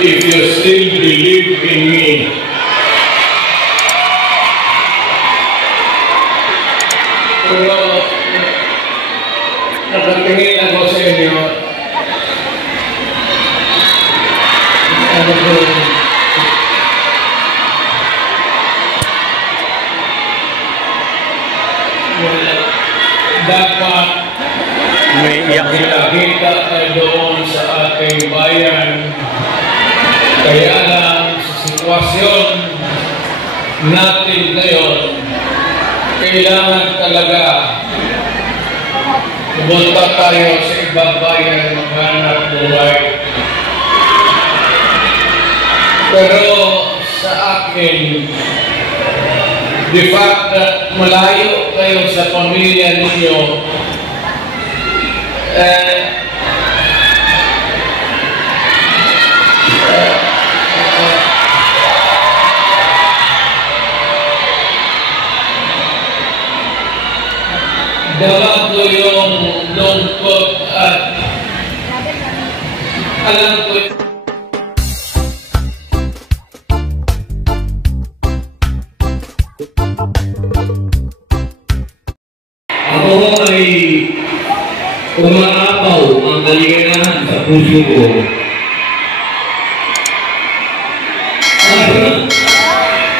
if you still believe in me. Pero nakatingin ako sa inyo. Dapat may iyak sila. kita tayo doon sa ating bayan. Kaya lang sa sitwasyon natin ngayon, kailangan talaga pumunta tayo sa ibang bayan maghanap buhay. Pero sa akin, the fact that malayo kayo sa pamilya ninyo, dala ko yung lungkot at alam ko ako ay umaapaw ang kaligayahan sa puso ko.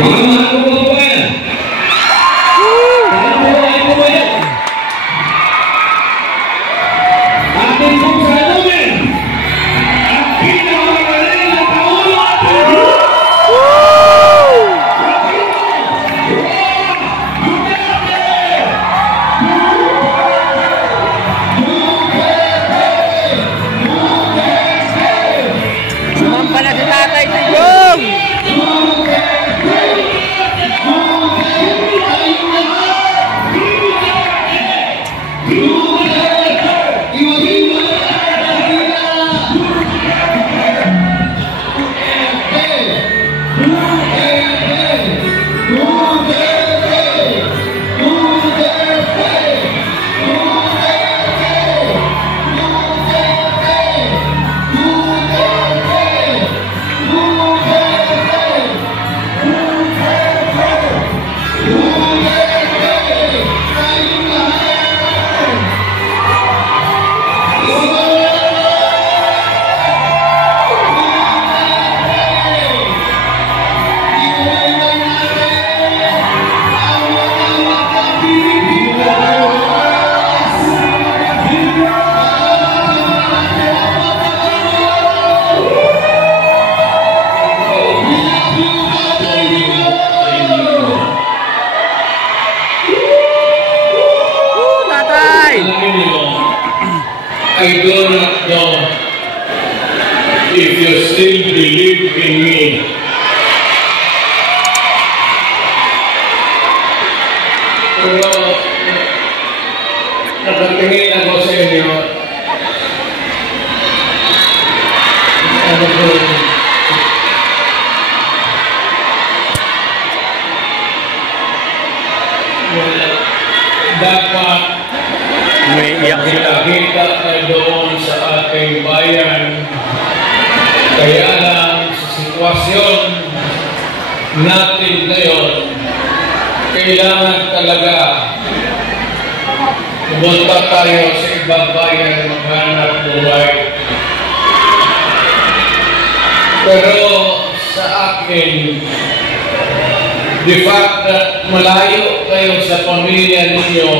Mga mahal ko po yan. Saan po ba yan? Atin po sa anumin. Ang pinakamagaling na taon natin. Pala si Tatay Tigong! I do not know if you still believe in me. Pero nakatingin ako sa inyo. Dapat may iyak sila. kita tayo doon sa ating bayan. Kaya lang sa sitwasyon natin ngayon, kailangan talaga pumunta tayo sa ibang bayan maghanap buhay. Pero sa akin, the fact that malayo kayo sa pamilya ninyo,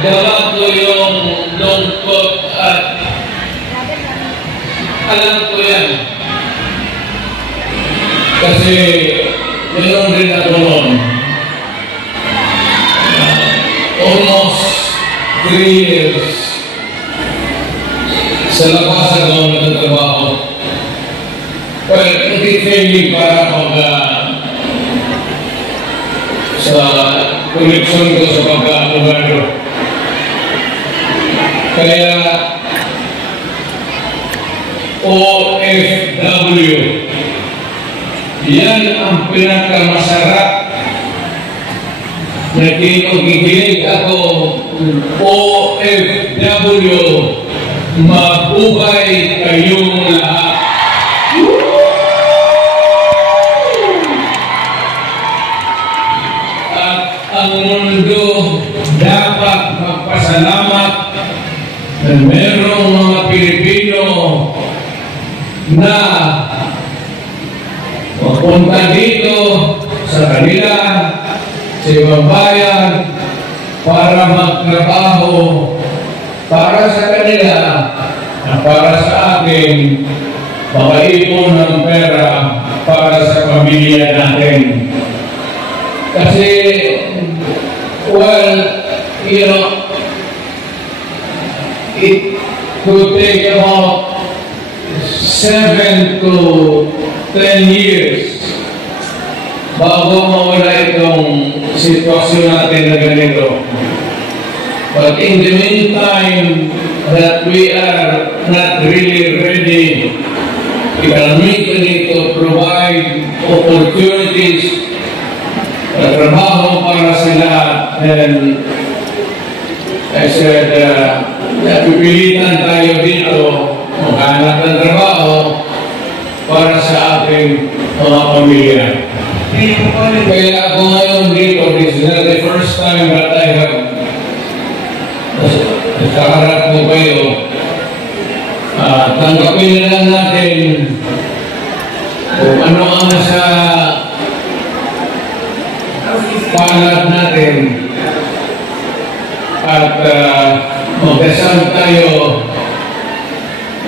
dala ko yung lungkot at alam ko yan. Kasi meron din ako noon. Almost 3 years sa labas ako nagtatrabaho. Well, nag-training para sa koneksyon ko sa pagka-abogado. Kaya OFW Yan ang pinakamasarap na kinukikinig ako. OFW, mabuhay kayong lahat. At ang mundo dapat magpasalamat na merong mga Pilipino na mapunta dito sa kanila, sa ibang bayan, para magtrabaho para sa kanila at para sa akin, makaipon ng pera para sa pamilya natin. Kasi, well, you know, it could take about 7 to 10 years bago mawala itong sitwasyon natin na ganito. But in the meantime, that we are not really ready economically to provide opportunities na trabaho para sila, and I said, napipilitan tayo dito maghanap ng trabaho para sa ating mga pamilya. Kaya ako ngayon dito, this is not the first time that I have nakaharap ko kayo. Tanggapin na lang natin kung ano ang nasa palad natin at magdasal tayo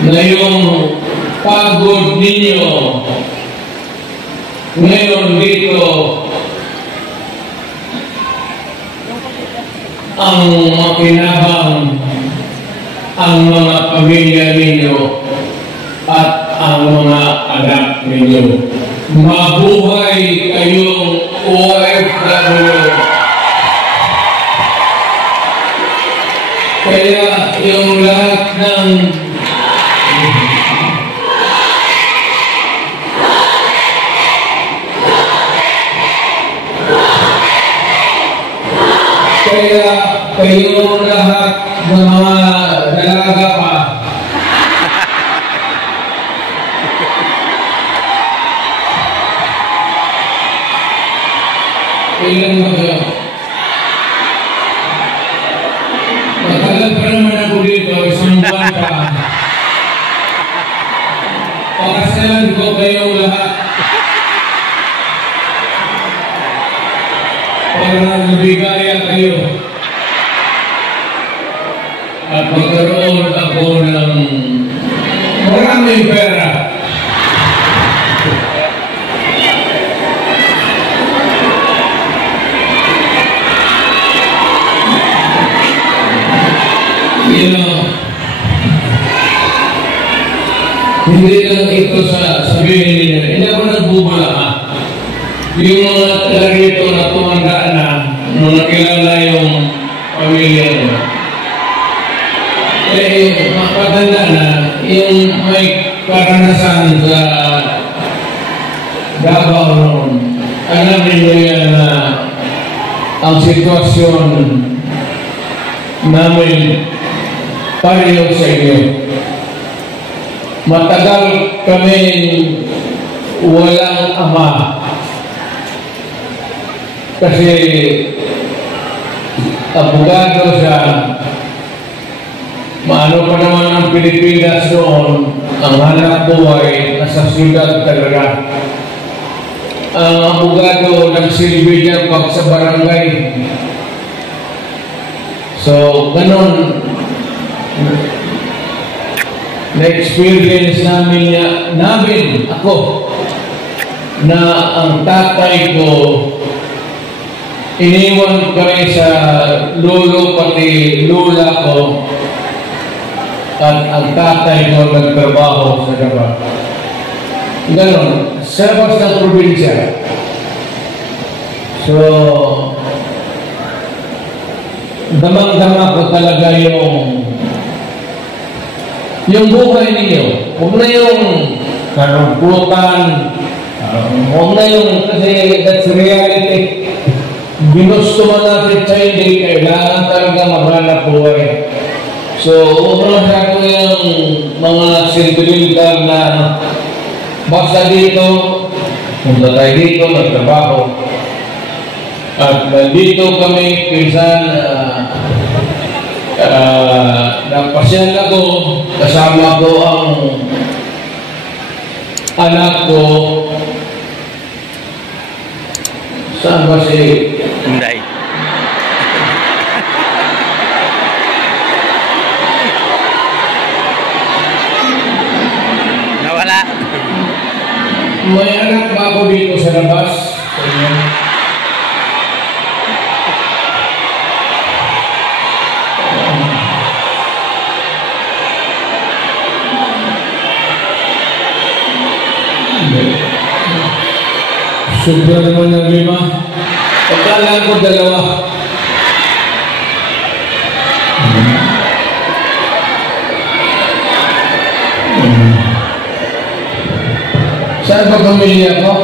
na yung pagod ninyo ngayon dito ang makinabang ang mga pamilya ninyo at ang mga anak ninyo. Mabuhay kayong OFW. Kaya yung lahat ng kayong lahat ng mga dalaga pa, kailan mo kayo? Matagal pa naman ako dito, isang buwan pa. Pakasalan ko kayong lahat para nabigaya kayo at magkaroon ako ng maraming pera. You know, hindi lang ito sabihin niya, hindi ako nagbubala ha. Yung mga taga rito na tumanda na, nung nakilala yung pamilya nyo, eh, makatanda na, yung may karanasan sa Davao noon, alam niyo yan na ang sitwasyon namin pareho sa inyo. Matagal kami walang ama. Kasi abogado siya, maano pa naman ang Pilipinas noon, ang hanap buhay nasa siyudad talaga. Ang abogado nagsilbi niya pag sa barangay. So, ganun, na-experience namin, ako, na ang tatay ko, iniwan kami sa lolo pati lula ko, at ang tatay ko nagtrabaho sa Davao. Ganon, sa labas ng probinsya. So, damang-dama ko talaga yung buhay ninyo. Huwag na yung karungkutan, Huwag na yung, kasi that's reality. Ginusto man natin sa hindi, kailangan talaga maghanap buhay. So, huwag na masyado yung mga sentimental na basta dito, punta tayo dito, magtrabaho. At dito kami, pinsan, nagpasyal ako, kasama ko ang anak ko. Saan ba si... Hindi. Nawala. May anak ba ako dito sa labas? Sa inyo? Sobra naman ng 5. Pagkala ko 2. Saan ba pamilya ko?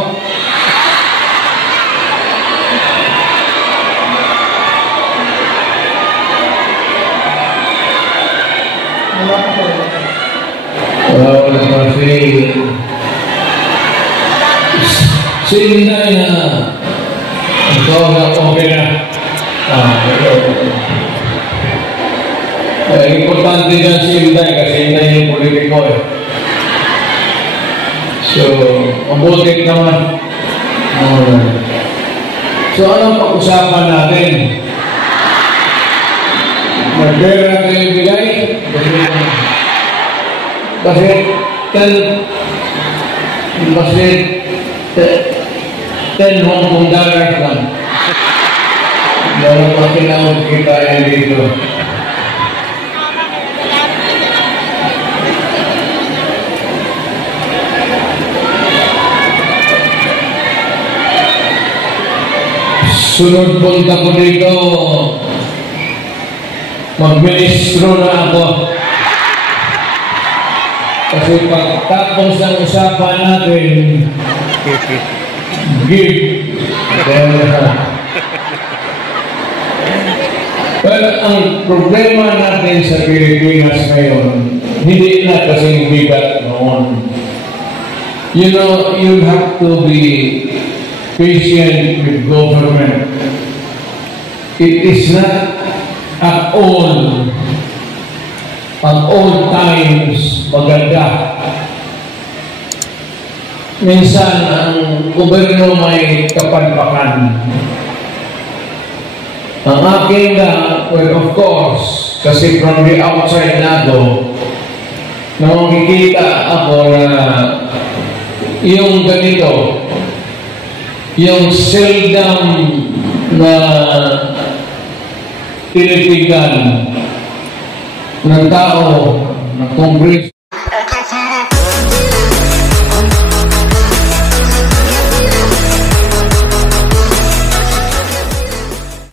Wala pa si Inday na ito na okay na. Importante dyan si Inday kasi Inday yung politiko eh. So, mabuti naman. So, anong pag-usapan natin? Mag-pera kayo bigay? Kasi 10 Hong Kong dollars lang. Meron pa kinawag kita yan dito. Sunod punta ko dito, mag-ministro na ako. Kasi pagtapos ng usapan natin, give. Pero ang problema natin sa Pilipinas ngayon, hindi na kasing bigat noon. You know, you have to be patient with government. It is not at all times maganda. Minsan, ang gobyerno may kapanpakan. Ang aking well, of course, kasi from the outside na ako, nakikita ako na yung ganito, yung seldom na tinitigan ng tao, ng Congress,